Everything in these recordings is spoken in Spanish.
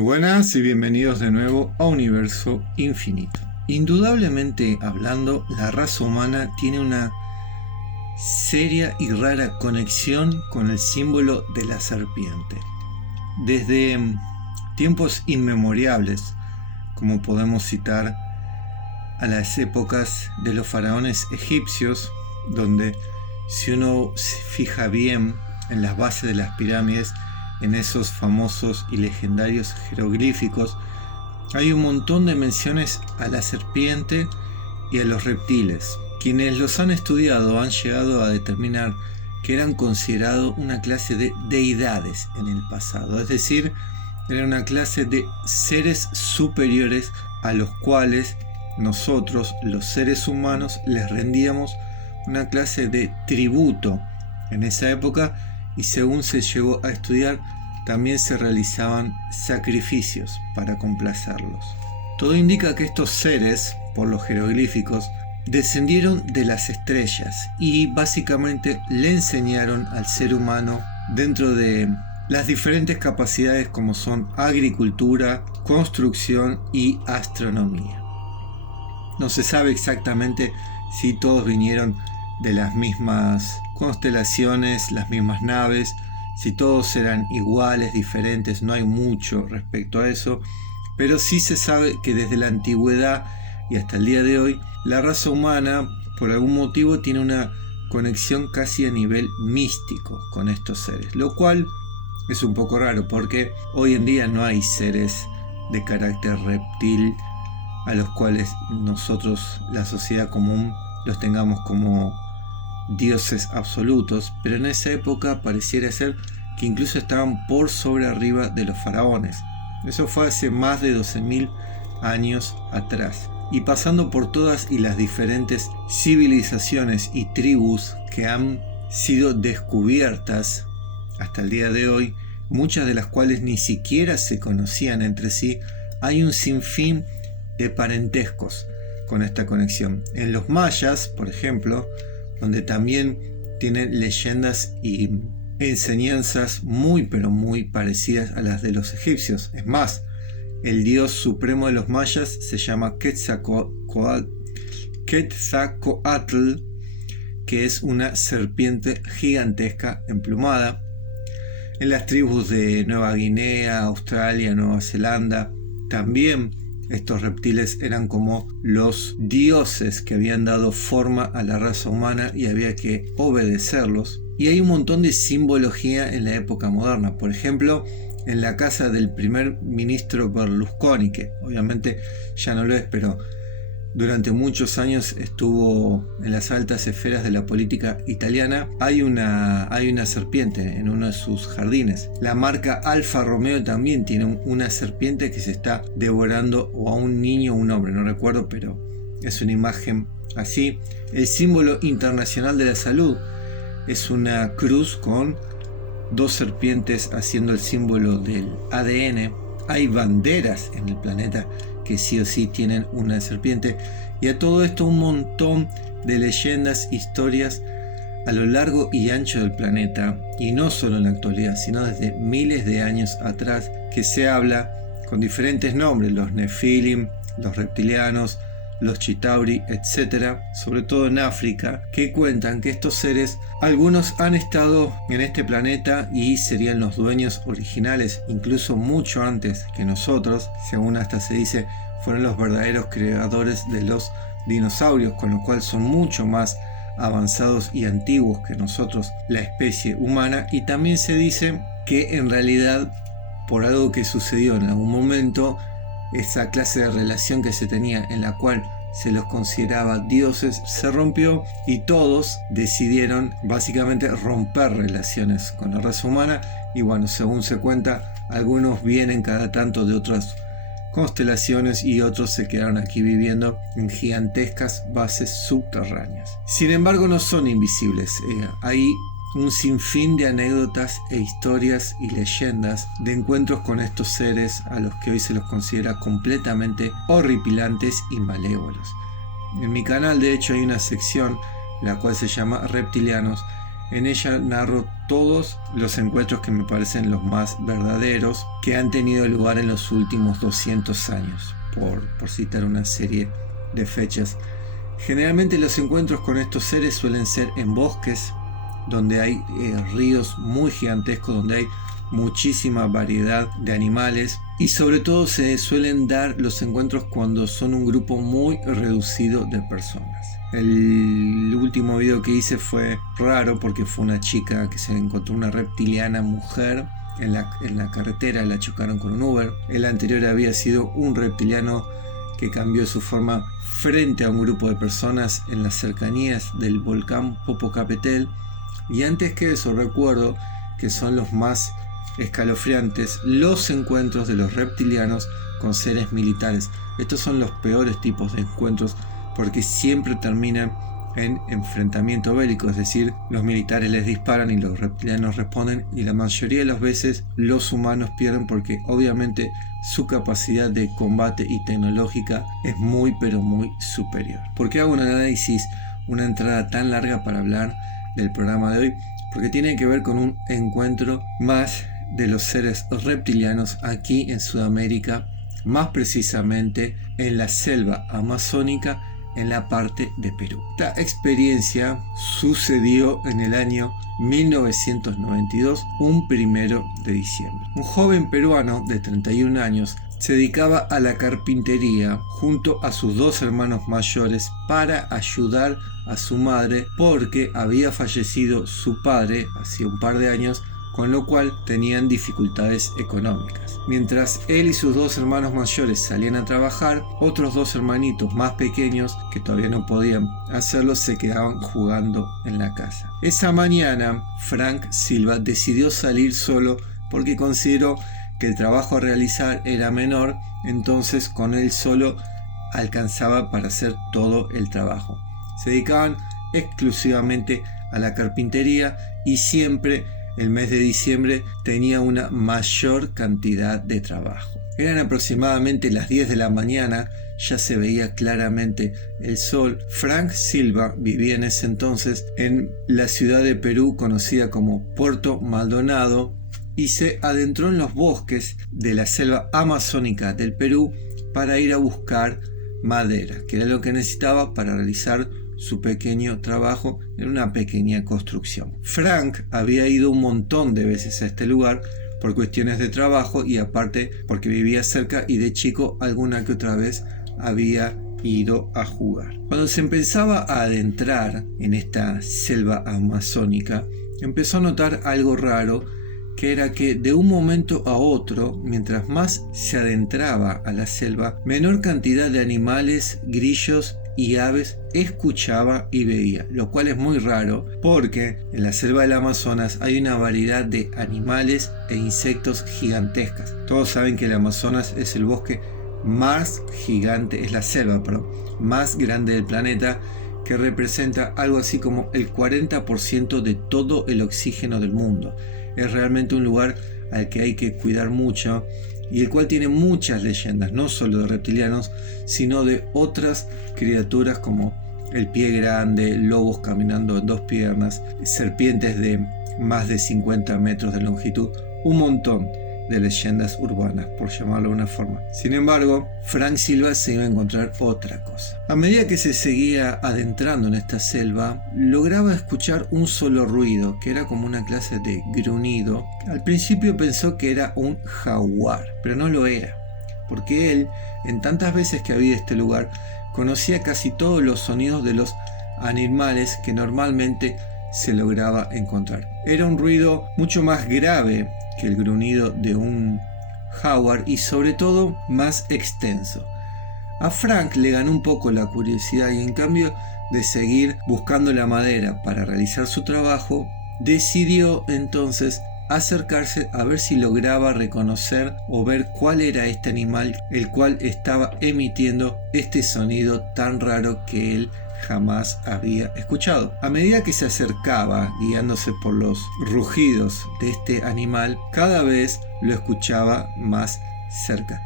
Muy buenas y bienvenidos de nuevo a Universo Infinito. Indudablemente hablando, la raza humana tiene una seria y rara conexión con el símbolo de la serpiente. Desde tiempos inmemoriales, como podemos citar a las épocas de los faraones egipcios, donde si uno se fija bien en las bases de las pirámides, en esos famosos y legendarios jeroglíficos, hay un montón de menciones a la serpiente y a los reptiles. Quienes los han estudiado han llegado a determinar que eran considerados una clase de deidades en el pasado, es decir, era una clase de seres superiores a los cuales nosotros, los seres humanos, les rendíamos una clase de tributo en esa época, y según se llegó a estudiar, también se realizaban sacrificios para complacerlos. Todo indica que estos seres, por los jeroglíficos, descendieron de las estrellas y básicamente le enseñaron al ser humano, dentro de las diferentes capacidades como son agricultura, construcción y astronomía. No se sabe exactamente si todos vinieron de las mismas constelaciones, las mismas naves, si todos eran iguales, diferentes, no hay mucho respecto a eso, pero sí se sabe que desde la antigüedad y hasta el día de hoy, la raza humana por algún motivo tiene una conexión casi a nivel místico con estos seres, lo cual es un poco raro porque hoy en día no hay seres de carácter reptil a los cuales nosotros, la sociedad común, los tengamos como dioses absolutos, pero en esa época pareciera ser que incluso estaban por sobre arriba de los faraones. Eso fue hace más de 12.000 años atrás. Y pasando por todas y las diferentes civilizaciones y tribus que han sido descubiertas hasta el día de hoy, muchas de las cuales ni siquiera se conocían entre sí, hay un sinfín de parentescos con esta conexión. En los mayas, por ejemplo, donde también tienen leyendas y enseñanzas muy pero muy parecidas a las de los egipcios. Es más, el dios supremo de los mayas se llama Quetzalcóatl, que es una serpiente gigantesca emplumada. En las tribus de Nueva Guinea, Australia, Nueva Zelanda, también estos reptiles eran como los dioses que habían dado forma a la raza humana y había que obedecerlos. Y hay un montón de simbología en la época moderna. Por ejemplo, en la casa del primer ministro Berlusconi, que obviamente ya no lo es, pero durante muchos años estuvo en las altas esferas de la política italiana, hay una serpiente en uno de sus jardines. La marca Alfa Romeo también tiene una serpiente que se está devorando o a un niño o un hombre, no recuerdo, pero es una imagen así. El símbolo internacional de la salud es una cruz con dos serpientes haciendo el símbolo del ADN. Hay banderas en el planeta que sí o sí tienen una serpiente, y a todo esto un montón de leyendas, historias a lo largo y ancho del planeta, y no solo en la actualidad, sino desde miles de años atrás, que se habla con diferentes nombres: los Nefilim, los reptilianos, los Chitauri, etc., sobre todo en África, que cuentan que estos seres, algunos han estado en este planeta y serían los dueños originales, incluso mucho antes que nosotros, según hasta se dice, fueron los verdaderos creadores de los dinosaurios, con lo cual son mucho más avanzados y antiguos que nosotros, la especie humana. Y también se dice que en realidad, por algo que sucedió en algún momento, esa clase de relación que se tenía en la cual se los consideraba dioses se rompió y todos decidieron básicamente romper relaciones con la raza humana. Y bueno, según se cuenta, algunos vienen cada tanto de otras constelaciones y otros se quedaron aquí viviendo en gigantescas bases subterráneas. Sin embargo, no son invisibles. Hay un sinfín de anécdotas e historias y leyendas de encuentros con estos seres a los que hoy se los considera completamente horripilantes y malévolos. En mi canal, de hecho, hay una sección la cual se llama Reptilianos. En ella narro todos los encuentros que me parecen los más verdaderos que han tenido lugar en los últimos 200 años, por citar una serie de fechas. Generalmente los encuentros con estos seres suelen ser en bosques, donde hay ríos muy gigantescos, donde hay muchísima variedad de animales, y sobre todo se suelen dar los encuentros cuando son un grupo muy reducido de personas. El último video que hice fue raro porque fue una chica que se encontró una reptiliana mujer en la carretera, la chocaron con un Uber. El anterior había sido un reptiliano que cambió su forma frente a un grupo de personas en las cercanías del volcán Popocatépetl. Y antes que eso, recuerdo que son los más escalofriantes los encuentros de los reptilianos con seres militares. Estos son los peores tipos de encuentros porque siempre terminan en enfrentamiento bélico, es decir, los militares les disparan y los reptilianos responden, y la mayoría de las veces los humanos pierden porque obviamente su capacidad de combate y tecnológica es muy pero muy superior. ¿Por qué hago un análisis, una entrada tan larga para hablar del programa de hoy? Porque tiene que ver con un encuentro más de los seres reptilianos aquí en Sudamérica, más precisamente en la selva amazónica, en la parte de Perú. Esta experiencia sucedió en el año 1992, un 1 de diciembre. Un joven peruano de 31 años se dedicaba a la carpintería junto a sus 2 hermanos mayores para ayudar a su madre porque había fallecido su padre hace un par de años, con lo cual tenían dificultades económicas. Mientras él y sus 2 hermanos mayores salían a trabajar, otros 2 hermanitos más pequeños que todavía no podían hacerlo se quedaban jugando en la casa. Esa mañana, Frank Silva decidió salir solo porque consideró que el trabajo a realizar era menor, entonces con él solo alcanzaba para hacer todo el trabajo. Se dedicaban exclusivamente a la carpintería y siempre el mes de diciembre tenía una mayor cantidad de trabajo. Eran aproximadamente las 10 de la mañana, ya se veía claramente el sol. Frank Silva vivía en ese entonces en la ciudad de Perú conocida como Puerto Maldonado y se adentró en los bosques de la selva amazónica del Perú para ir a buscar madera, que era lo que necesitaba para realizar su pequeño trabajo en una pequeña construcción. Frank había ido un montón de veces a este lugar por cuestiones de trabajo y aparte porque vivía cerca y de chico alguna que otra vez había ido a jugar. Cuando se empezaba a adentrar en esta selva amazónica, empezó a notar algo raro, que era que de un momento a otro, mientras más se adentraba a la selva, menor cantidad de animales, grillos y aves escuchaba y veía, lo cual es muy raro porque en la selva del Amazonas hay una variedad de animales e insectos gigantescas. Todos saben que el Amazonas es el bosque más gigante, es la selva, más grande del planeta, que representa algo así como el 40% de todo el oxígeno del mundo. Es realmente un lugar al que hay que cuidar mucho y el cual tiene muchas leyendas, no solo de reptilianos, sino de otras criaturas como el pie grande, lobos caminando en 2 piernas, serpientes de más de 50 metros de longitud, un montón de leyendas urbanas, por llamarlo de una forma. Sin embargo, Frank Silva se iba a encontrar otra cosa. A medida que se seguía adentrando en esta selva, lograba escuchar un solo ruido, que era como una clase de gruñido. Al principio pensó que era un jaguar, pero no lo era, porque él, en tantas veces que había este lugar, conocía casi todos los sonidos de los animales que normalmente se lograba encontrar. Era un ruido mucho más grave que el gruñido de un jaguar y sobre todo más extenso. A Frank le ganó un poco la curiosidad y en cambio de seguir buscando la madera para realizar su trabajo, decidió entonces acercarse a ver si lograba reconocer o ver cuál era este animal el cual estaba emitiendo este sonido tan raro que él jamás había escuchado. A medida que se acercaba, guiándose por los rugidos de este animal, cada vez lo escuchaba más cerca.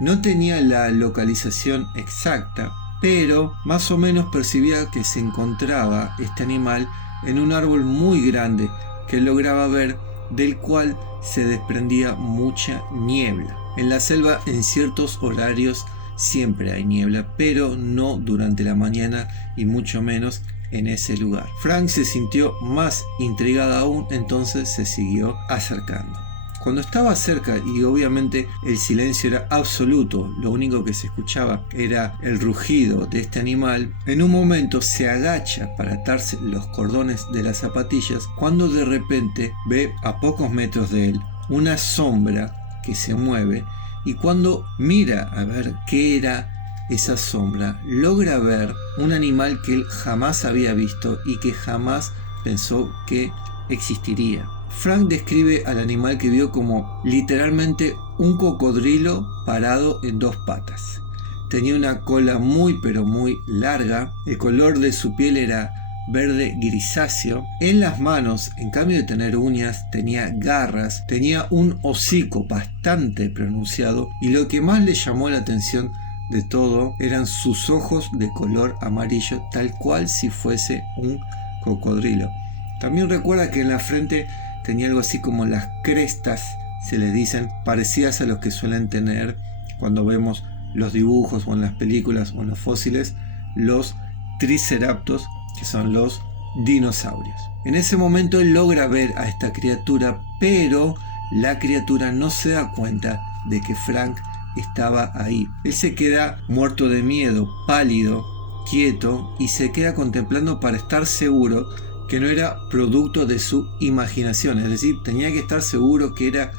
No tenía la localización exacta, pero más o menos percibía que se encontraba este animal en un árbol muy grande que él lograba ver, del cual se desprendía mucha niebla. En la selva, en ciertos horarios, siempre hay niebla, pero no durante la mañana y mucho menos en ese lugar. Frank se sintió más intrigada aún, entonces se siguió acercando. Cuando estaba cerca, y obviamente el silencio era absoluto, lo único que se escuchaba era el rugido de este animal, en un momento se agacha para atarse los cordones de las zapatillas, cuando de repente ve a pocos metros de él una sombra que se mueve, y cuando mira a ver qué era esa sombra, logra ver un animal que él jamás había visto y que jamás pensó que existiría. Frank describe al animal que vio como literalmente un cocodrilo parado en dos patas. Tenía una cola muy pero muy larga, el color de su piel era verde grisáceo. En las manos, en cambio de tener uñas, tenía garras, tenía un hocico bastante pronunciado, y lo que más le llamó la atención de todo eran sus ojos de color amarillo, tal cual si fuese un cocodrilo. También recuerda que en la frente tenía algo así como las crestas, se le dicen, parecidas a los que suelen tener cuando vemos los dibujos o en las películas o en los fósiles, los triceratops, que son los dinosaurios. En ese momento él logra ver a esta criatura, pero la criatura no se da cuenta de que Frank estaba ahí. Él se queda muerto de miedo, pálido, quieto, y se queda contemplando para estar seguro que no era producto de su imaginación, es decir, tenía que estar seguro que era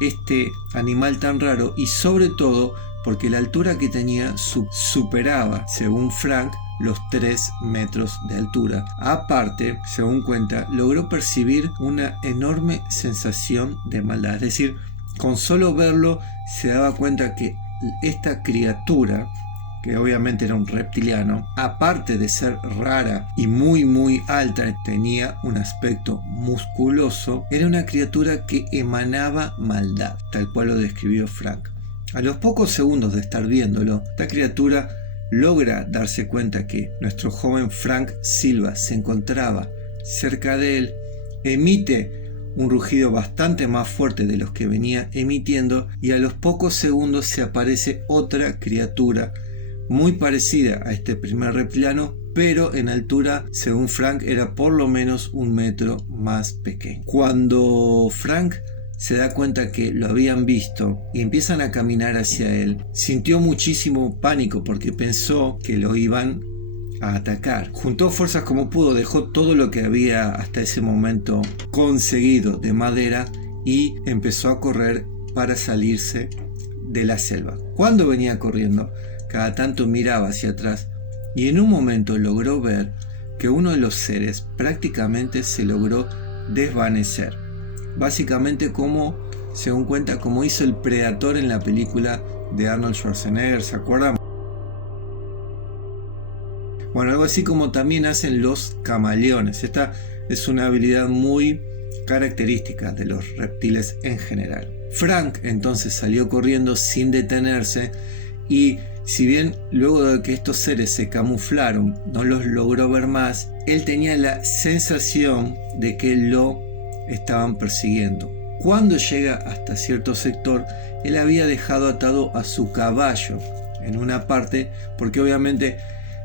este animal tan raro, y sobre todo porque la altura que tenía superaba, según Frank, los 3 metros de altura. Aparte, según cuenta, logró percibir una enorme sensación de maldad, es decir, con solo verlo se daba cuenta que esta criatura, que obviamente era un reptiliano, aparte de ser rara y muy alta, tenía un aspecto musculoso, era una criatura que emanaba maldad, tal cual lo describió Frank. A los pocos segundos de estar viéndolo, esta criatura logra darse cuenta que nuestro joven Frank Silva se encontraba cerca de él, emite un rugido bastante más fuerte de los que venía emitiendo, y a los pocos segundos se aparece otra criatura muy parecida a este primer reptiliano, pero en altura, según Frank, era por lo menos 1 metro más pequeño. Cuando Frank se da cuenta que lo habían visto y empiezan a caminar hacia él, sintió muchísimo pánico porque pensó que lo iban a atacar. Juntó fuerzas como pudo, dejó todo lo que había hasta ese momento conseguido de madera y empezó a correr para salirse de la selva. Cuando venía corriendo, cada tanto miraba hacia atrás y en un momento logró ver que uno de los seres prácticamente se logró desvanecer. Básicamente como, según cuenta, como hizo el Predator en la película de Arnold Schwarzenegger, ¿se acuerdan? Bueno, algo así como también hacen los camaleones. Esta es una habilidad muy característica de los reptiles en general. Frank entonces salió corriendo sin detenerse, y si bien luego de que estos seres se camuflaron no los logró ver más, él tenía la sensación de que lo estaban persiguiendo. Cuando llega hasta cierto sector, él había dejado atado a su caballo en una parte, porque obviamente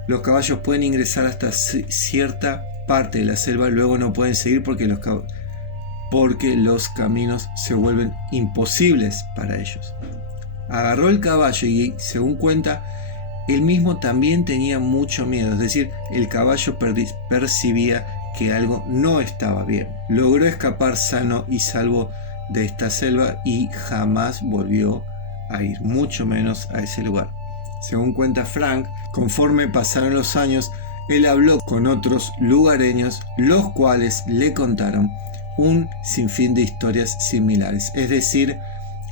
los caballos pueden ingresar hasta cierta parte de la selva, luego no pueden seguir porque los caminos se vuelven imposibles para ellos. Agarró el caballo y, según cuenta, él mismo también tenía mucho miedo, es decir, el caballo percibía que algo no estaba bien. Logró escapar sano y salvo de esta selva y jamás volvió a ir, mucho menos a ese lugar. Según cuenta Frank, conforme pasaron los años, él habló con otros lugareños, los cuales le contaron un sinfín de historias similares. Es decir,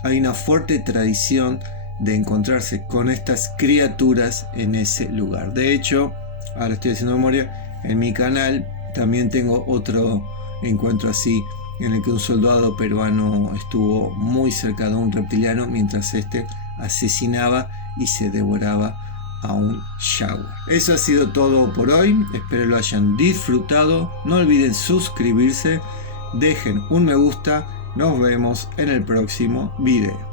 hay una fuerte tradición de encontrarse con estas criaturas en ese lugar. De hecho, ahora estoy haciendo memoria, en mi canal también tengo otro encuentro así, en el que un soldado peruano estuvo muy cerca de un reptiliano mientras este asesinaba y se devoraba a un jaguar. Eso ha sido todo por hoy, espero lo hayan disfrutado. No olviden suscribirse dejen un me gusta. Nos vemos en el próximo video.